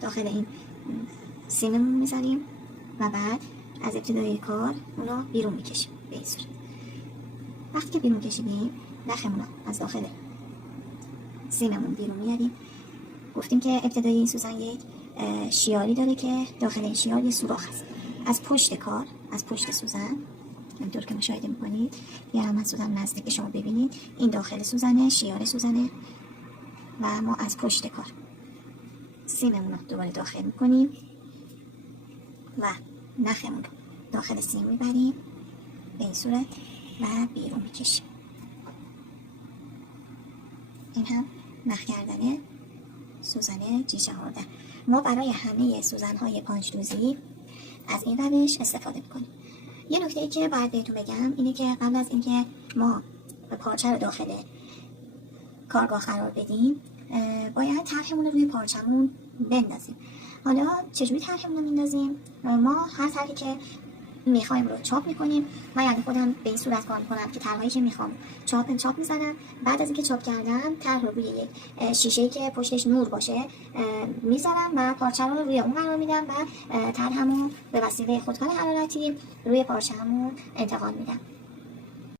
داخل این سیممون میذاریم و بعد از ابتدای کار اونو بیرون میکشیم به این صورت. وقتی که بیرون کشیدیم نخمون از داخل سیممون بیرون میاریم. گفتیم که ابتدای این سوزن یک شیاری داره که داخل این شیار یه سوراخ هست. از پشت کار، از پشت سوزن، اینطور که مشاهده میکنید، یه هم از سوزن نزدیک شما ببینید، این داخل سوزنه، شیار سوزنه و ما از پشت کار سیممون رو دوباره داخل میکنیم و نخمون رو داخل سیم میبریم به این صورت و بیرون میکشیم. این هم نخ کردن سوزن جیشه آوردن. ما برای همه سوزن های 5 دوزی از این روش استفاده میکنیم. یه نکته ای که باید بهتون بگم اینه که قبل از اینکه ما پارچه رو داخل کارگاه قرار بدیم باید طرحمون رو روی پارچمون بندازیم. حالا چجوری طرحمون رو میندازیم؟ ما هر طرحی که میخوایم رو چاپ میکنیم. من یعنی خودم به این صورت کار میکنم که طرحایی که میخوام چاپ میزنم. بعد از اینکه چاپ کردم طرح رو روی یک شیشه‌ای که پشتش نور باشه میذارم و پارچه رو روی اون قرار میدم و طرحمو به وسیله خودکار حرارتی روی پارچه‌مون انتقال میدم.